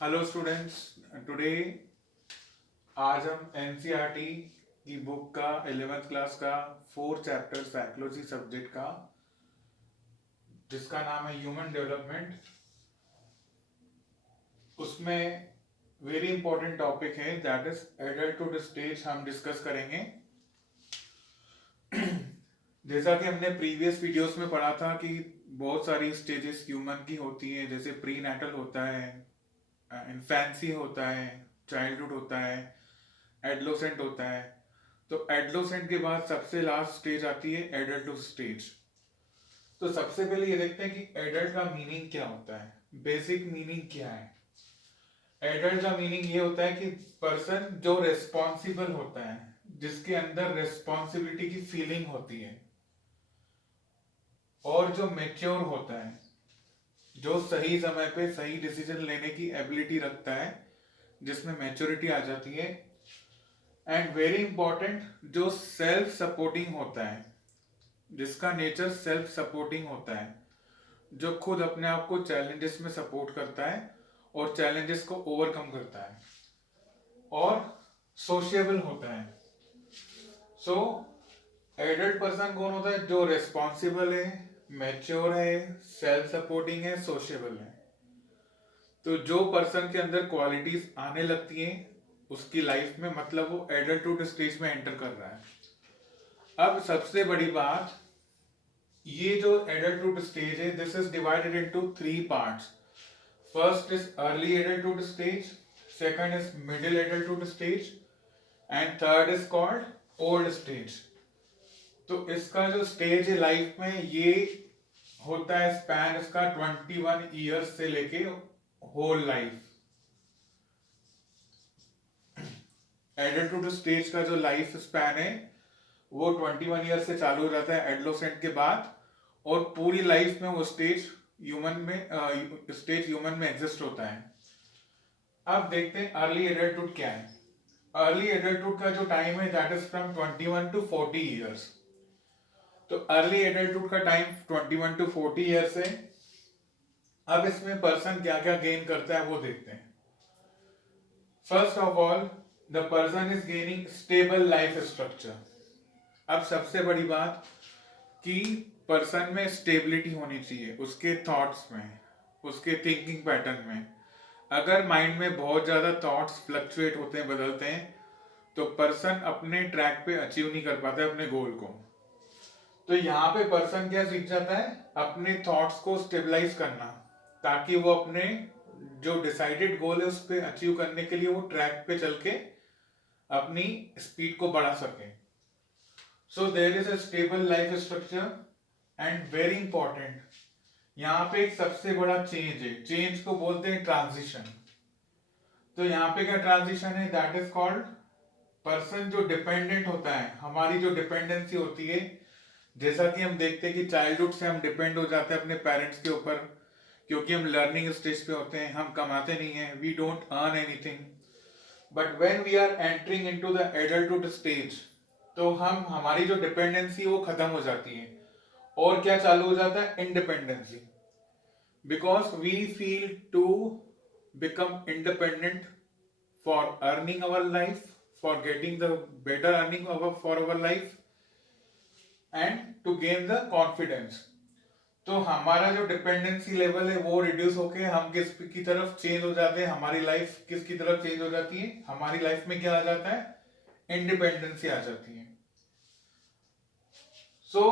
Hello students. Today आज हम NCERT की बुक का 11th क्लास का 4 चैप्टर साइकोलॉजी सब्जेक्ट का, जिसका नाम है ह्यूमन डेवलपमेंट, उसमें वेरी इंपॉर्टेंट टॉपिक है दैट इज एडल्टहुड स्टेज हम डिस्कस करेंगे। जैसा कि हमने प्रीवियस वीडियोस में पढ़ा था कि बहुत सारी स्टेजेस ह्यूमन की होती हैं, जैसे प्री नेटल होता है, इन्फेंसी होता है, चाइल्डहुड होता है, एडलोसेंट होता है। तो एडलोसेंट के बाद सबसे लास्ट स्टेज आती है एडल्टहुड स्टेज। तो सबसे पहले ये देखते हैं कि एडल्ट का मीनिंग क्या होता है, बेसिक मीनिंग क्या है। एडल्ट का मीनिंग ये होता है कि पर्सन जो रिस्पॉन्सिबल होता है, जिसके अंदर रिस्पॉन्सिबिलिटी की फीलिंग होती है, और जो मेच्योर होता है, जो सही समय पे सही डिसीजन लेने की एबिलिटी रखता है, जिसमें मैच्योरिटी आ जाती है। एंड वेरी इंपॉर्टेंट, जो सेल्फ सपोर्टिंग होता है, जिसका नेचर सेल्फ सपोर्टिंग होता है, जो खुद अपने आप को चैलेंजेस में सपोर्ट करता है और चैलेंजेस को ओवरकम करता है, और सोशिएबल होता है। सो एडल्ट पर्सन कौन होता है? जो रिस्पॉन्सिबल है, मैच्योर है, सेल्फ सपोर्टिंग है, सोशिएबल है। तो जो पर्सन के अंदर क्वालिटीज आने लगती हैं उसकी लाइफ में, मतलब वो एडल्टहुड स्टेज में एंटर कर रहा है। अब सबसे बड़ी बात, ये जो एडल्टहुड स्टेज है, this is divided into 3 parts. First is early adulthood stage, second is middle adulthood stage, and third is called old stage. तो इसका जो स्टेज है लाइफ में, ये होता है स्पैन इसका 21 ईयर्स से लेके होल लाइफ। एडल्टहुड स्टेज का जो लाइफ स्पैन है वो 21 ईयर से चालू हो जाता है एडोलेसेंट के बाद, और पूरी लाइफ में वो स्टेज ह्यूमन में एग्जिस्ट होता है। अब देखते हैं अर्ली एडल्टहुड क्या है। अर्ली एडल्टहुड का जो टाइम है that is from 21 to 40 years. तो अर्ली एडल्टहुड का टाइम 21 टू 40 ईयर्स है। अब इसमें पर्सन क्या क्या गेन करता है वो देखते हैं। First of all, the person is gaining stable life structure. अब सबसे बड़ी बात कि पर्सन में स्टेबिलिटी होनी चाहिए, उसके थॉट्स में, उसके थिंकिंग पैटर्न में। अगर माइंड में बहुत ज्यादा थॉट्स फ्लक्चुएट होते हैं, बदलते हैं, तो पर्सन अपने ट्रैक पे अचीव नहीं कर पाता है अपने गोल को। तो यहाँ पे पर्सन क्या सीख जाता है? अपने थॉट्स को स्टेबलाइज करना, ताकि वो अपने जो डिसाइडेड गोल है उस पर अचीव करने के लिए वो ट्रैक पे चल के अपनी स्पीड को बढ़ा सके। So there is a stable life structure. And very important, यहाँ पे एक सबसे बड़ा चेंज है, चेंज को बोलते हैं ट्रांजिशन। तो यहाँ पे क्या ट्रांजिशन है? दैट इज कॉल्ड, पर्सन जो डिपेंडेंट होता है, हमारी जो डिपेंडेंसी होती है, जैसा कि हम देखते हैं कि चाइल्डहुड से हम डिपेंड हो जाते हैं अपने पेरेंट्स के ऊपर, क्योंकि हम लर्निंग स्टेज पे होते हैं, हम कमाते नहीं हैं, we don't earn anything. But when we are entering into the adulthood stage, तो हम, हमारी जो डिपेंडेंसी वो खत्म हो जाती है, और क्या चालू हो जाता है? Independency. Because we feel to become independent for earning our life, for getting the better earning for our life, and to gain the confidence। तो हमारा जो डिपेंडेंसी लेवल है वो रिड्यूस होके हम किस की तरफ चेंज हो जाते हैं, हमारी लाइफ किसकी तरफ चेंज हो जाती है? हमारी लाइफ में क्या आ जाता है? इंडिपेंडेंसी आ जाती है। So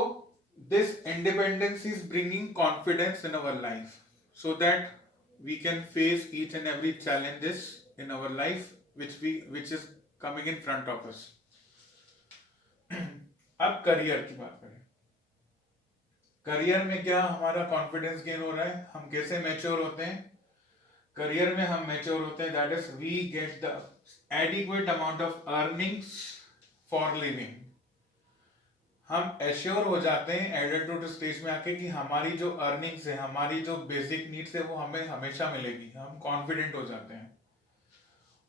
this independence is bringing confidence in our life, so that we can face each and every challenges in our life which is coming in front of us। अब करियर की बात करें। करियर में क्या हमारा confidence gain हो रहा है? हम कैसे मैच्योर होते हैं? करियर में हम मैच्योर होते हैं that is we get the adequate amount of earnings for living. हम एश्योर हो जाते हैं एडल्टहुड स्टेज में आके कि हमारी जो अर्निंग्स है, हमारी जो बेसिक नीड्स है वो हमें हमेशा मिलेगी। हम कॉन्फिडेंट हो जाते हैं,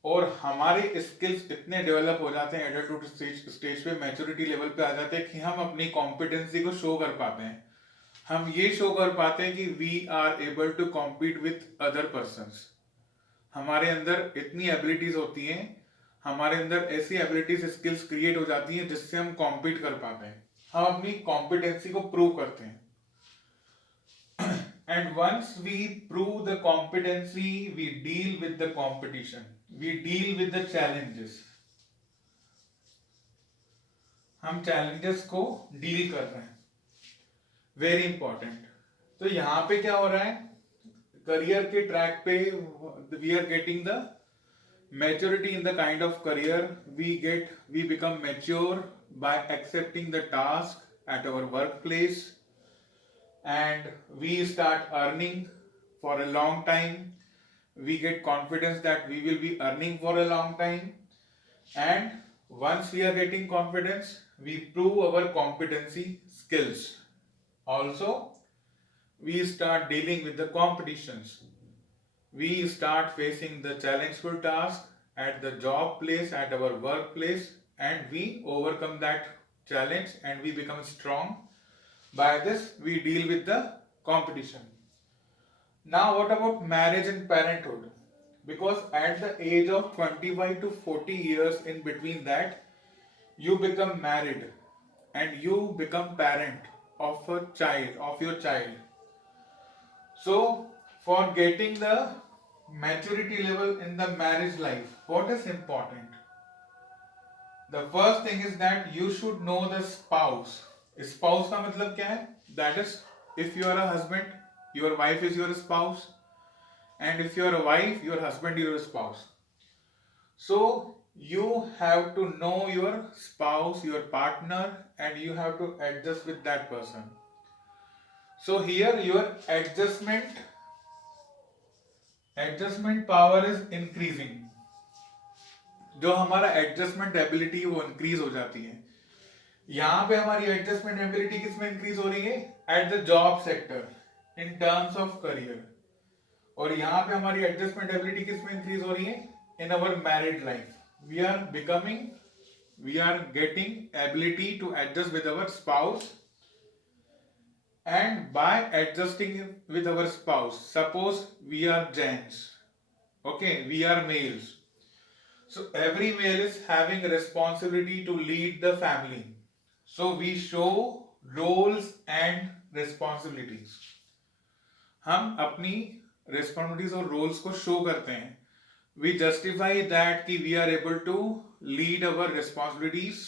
और हमारे स्किल्स इतने डेवलप हो जाते हैं एडल्टहुड स्टेज पे, मैच्योरिटी लेवल पे आ जाते हैं कि हम अपनी कॉम्पिटेंसी को शो कर पाते हैं। हम ये शो कर पाते हैं कि we are able to compete with other person. हमारे अंदर इतनी एबिलिटीज होती हैं, हमारे अंदर ऐसी एबिलिटीज स्किल्स क्रिएट हो जाती हैं जिससे हम कॉम्पीट कर पाते हैं, हम अपनी कॉम्पिटेंसी को प्रूव करते हैं. And once we prove the competency, we deal with the competition, we deal with the challenges. हम challenges को deal कर रहे हैं. Very important. तो यहाँ पे क्या हो रहा है, करियर के ट्रैक पे we are getting the maturity in the kind of career we become mature by accepting the task at our workplace, and we start earning for a long time. We get confidence that we will be earning for a long time, and once we are getting confidence, we prove our competency skills. Also, we start dealing with the competitions. We start facing the challengeful task at the job place, at our workplace, and we overcome that challenge and we become strong. By this, we deal with the competition. Now, what about marriage and parenthood? Because at the age of 25 to 40 years, in between that, you become married and you become parent of a child, of your child. So, for getting the maturity level in the marriage life, what is important? The first thing is that you should know the spouse. Spouse का मतलब क्या है? That is, if you are a husband, your wife is your spouse, and if you are a wife, your husband is your spouse. So you have to know your spouse, your partner, and you have to adjust with that person. So here your adjustment power is increasing. जो हमारा adjustment ability वो increase हो जाती है. यहाँ पे हमारी adjustment ability किस में इंक्रीज हो रही है? At the job sector in terms of career. और यहाँ पे हमारी एडजस्टमेंट एबिलिटी किस में इंक्रीज हो रही है? In our married life. We are getting ability to adjust with our spouse. And by adjusting with our spouse, suppose we are gents, okay, we are males. So every male is having a responsibility to lead the family. So we show roles and responsibilities. हम अपनी responsibilities और roles को show करते हैं. We justify that कि we are able to lead our responsibilities,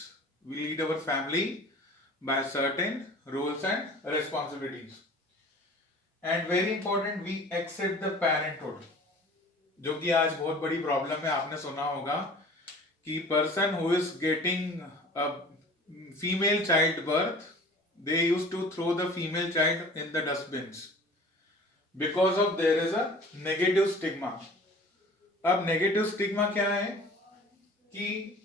we lead our family by certain roles and responsibilities. And very important, we accept the parenthood, जो कि आज बहुत बड़ी प्रॉब्लम है. आपने सुना होगा कि person who is getting a female child birth, they used to throw the female child in the dustbins because of there is a negative stigma. अब negative stigma क्या है कि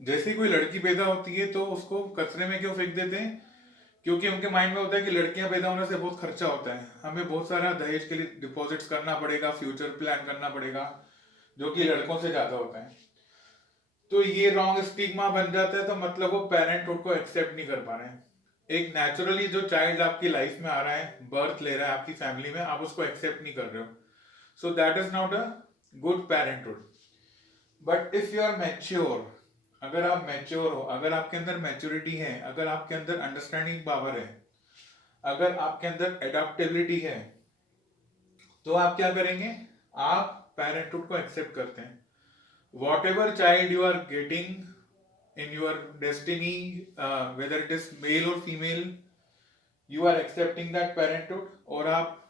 जैसे कोई लड़की पैदा होती है तो उसको कचरे में क्यों फेंक देते हैं? क्योंकि उनके माइंड में होता है कि लड़कियां पैदा होने से बहुत खर्चा होता है, हमें बहुत सारा दहेज के लिए डिपॉजिट्स करना पड़ेगा, फ्यूचर प्लान करना पड़ेगा, जो कि लड़कों से ज्यादा होता है. तो ये रॉन्ग स्टिग्मा बन जाता है. तो मतलब वो पेरेंटहुड को एक्सेप्ट नहीं कर पा रहे हैं. एक नेचुरली जो चाइल्ड आपकी लाइफ में आ रहा है, बर्थ ले रहा है आपकी फैमिली में, आप उसको एक्सेप्ट नहीं कर रहे हो. So that is not a good parenthood. But if you are mature, अगर आप मैच्योर हो, अगर आपके अंदर मैच्योरिटी है, अगर आपके अंदर अंडरस्टैंडिंग पावर है, अगर आपके अंदर एडाप्टेबिलिटी है, तो आप क्या करेंगे? आप पेरेंटहुड को एक्सेप्ट करते हैं. Whatever child you are getting in your destiny, whether it is male और female, you are accepting that parenthood और आप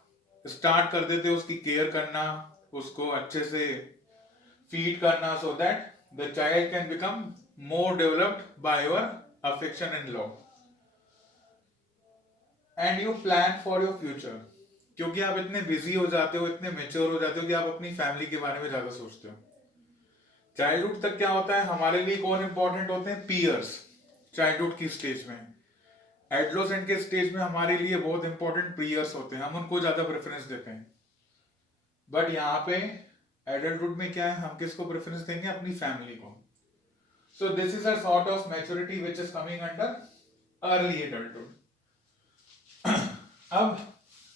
स्टार्ट कर देते हो उसकी केयर करना, उसको अच्छे से फीड करना, so that the child can become more developed by your affection and love. And you plan for your future, क्योंकि आप इतने बिजी हो जाते हो, इतने मेच्योर हो जाते हो कि आप अपनी फैमिली के बारे में ज्यादा सोचते हो. चाइल्डहुड तक क्या होता है हमारे लिए? कौन इंपॉर्टेंट होते हैं? पीयर्स. चाइल्डहुड की स्टेज में, एडोलेसेंट के स्टेज में हमारे लिए बहुत इंपॉर्टेंट पीयर्स होते हैं, हम उनको ज्यादा प्रेफरेंस देते हैं. बट यहाँ पे एडल्टहुड में क्या है? हम किसको प्रेफरेंस देंगे? अपनी फैमिली को. So this is a sort of maturity which is coming under early adulthood. अब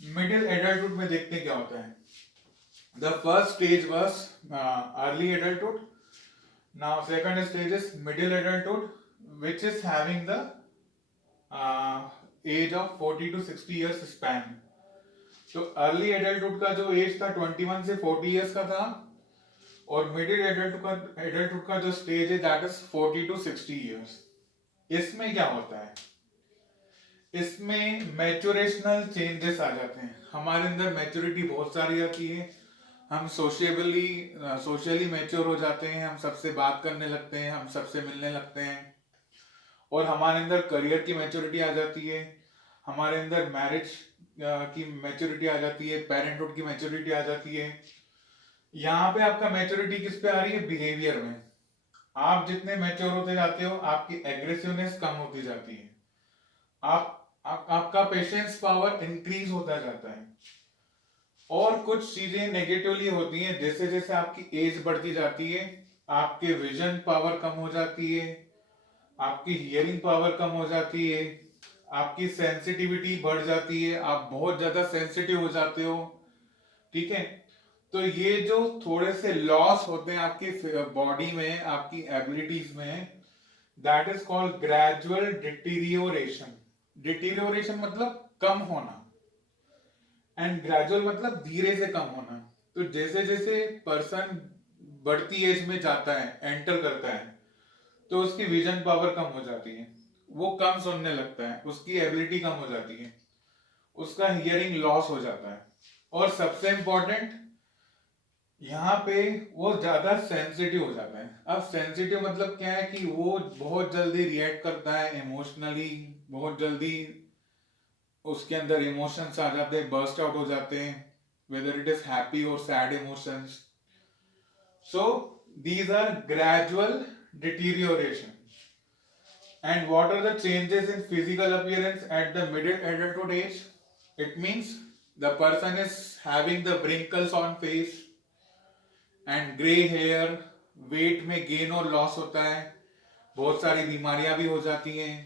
मिडिल एडल्टहुड में देखते हैं क्या होता है. The first stage was early adulthood. Now second stage is middle adulthood, which is having the uh, age of 40 to 60 years span. तो early adulthood का जो एज था 21 से 40 इयर्स का था, और मिडिल एडल्टहुड का जो स्टेज है दैट इज 40 टू 60 इयर्स. इसमें क्या होता है, इसमें मैच्योरेशनल चेंजेस आ जाते हैं. हमारे अंदर मैच्योरिटी बहुत सारी आती है. हम सोशली मैच्योर हो जाते हैं, हम सबसे बात करने लगते हैं, हम सबसे मिलने लगते हैं, और हमारे अंदर करियर की मैच्योरिटी आ जाती है, हमारे अंदर मैरिज की मैच्योरिटी आ जाती है, पेरेंटहुड की मैच्योरिटी आ जाती है. यहाँ पे आपका मैच्योरिटी किस पे आ रही है, बिहेवियर में. आप जितने मैच्योर होते जाते हो आपकी एग्रेसिवनेस कम होती जाती है, आपका पेशेंस पावर इंक्रीज होता जाता है. और कुछ चीजें नेगेटिवली होती हैं, जैसे जैसे आपकी एज बढ़ती जाती है आपके विजन पावर कम हो जाती है, आपकी हियरिंग पावर कम हो जाती है, आपकी सेंसिटिविटी बढ़ जाती है, आप बहुत ज्यादा सेंसिटिव हो जाते हो. ठीक है, तो ये जो थोड़े से लॉस होते हैं आपकी बॉडी में, आपकी एबिलिटीज में, that is called gradual deterioration. Deterioration मतलब कम होना, एंड ग्रेजुअल मतलब धीरे से कम होना. तो जैसे जैसे पर्सन बढ़ती एज में जाता है, एंटर करता है, तो उसकी विजन पावर कम हो जाती है, वो कम सुनने लगता है, उसकी एबिलिटी कम हो जाती है, उसका हियरिंग लॉस हो जाता है, और सबसे इंपॉर्टेंट यहाँ पे वो ज्यादा सेंसिटिव हो जाता है. अब सेंसिटिव मतलब क्या है कि वो बहुत जल्दी रिएक्ट करता है इमोशनली, बहुत जल्दी उसके अंदर इमोशंस आ जाते हैं, बर्स्ट आउट हो जाते हैं, वेदर इट इज हैप्पी और sad emotions. So these are gradual deterioration. And what are the changes in physical appearance at the middle adulthood age? It means the person is having the wrinkles on face and grey hair, weight में gain और loss होता है, बहुत सारी बीमारियां भी हो जाती हैं.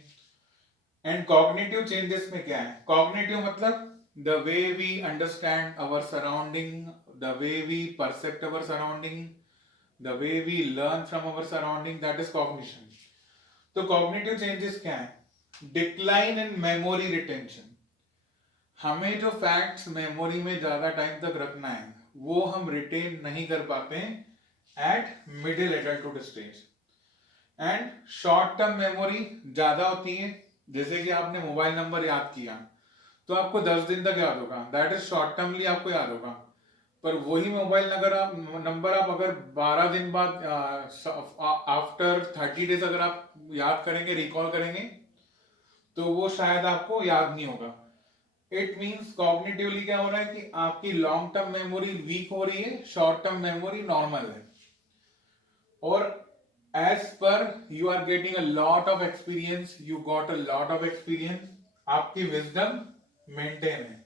एंड कॉग्निटिव चेंजेस में क्या है, कॉग्निटिव मतलब the way we understand our surrounding, the way we percept our surrounding, the way we learn from our surrounding, that is cognition. तो कॉग्निटिव चेंजेस क्या है, डिक्लाइन इन मेमोरी रिटेंशन. हमें जो facts memory में ज्यादा time तक रखना है वो हम रिटेन नहीं कर पाते हैं eight middle adulthood stage. And short term memory ज्यादा होती है. जैसे कि आपने मोबाइल नंबर याद किया तो आपको 10 दिन तक याद होगा, दैट इज शॉर्ट टर्मली आपको याद होगा. पर वही मोबाइल नंबर आप अगर 12 दिन बाद आफ्टर 30 डेज अगर आप याद करेंगे, रिकॉल करेंगे, तो वो शायद आपको याद नहीं होगा. इट मीन्स कॉग्निटिवली क्या हो रहा है कि आपकी लॉन्ग टर्म मेमोरी वीक हो रही है, शॉर्ट टर्म मेमोरी नॉर्मल है. और as per you are getting a lot of experience, you got a lot of experience, आपकी विजडम मेंटेन है.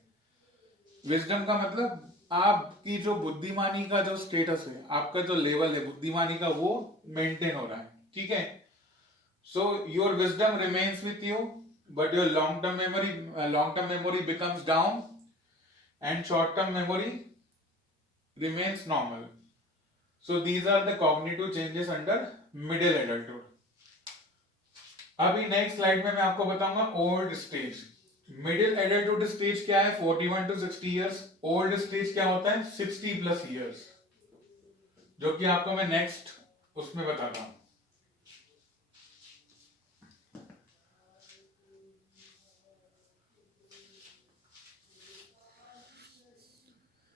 विजडम का मतलब आपकी जो बुद्धिमानी का जो स्टेटस है, आपका जो लेवल है बुद्धिमानी का, वो मेंटेन हो रहा है. ठीक है, so your wisdom remains with you, but your long term memory becomes down and short term memory remains normal. So these are the cognitive changes under middle adulthood. अभी नेक्स्ट स्लाइड में मैं आपको बताऊंगा old stage. Middle adulthood stage क्या है, 41 to 60 years. Old stage क्या होता है, 60 प्लस इयर्स, जो कि आपको मैं नेक्स्ट उसमें बताता हूं.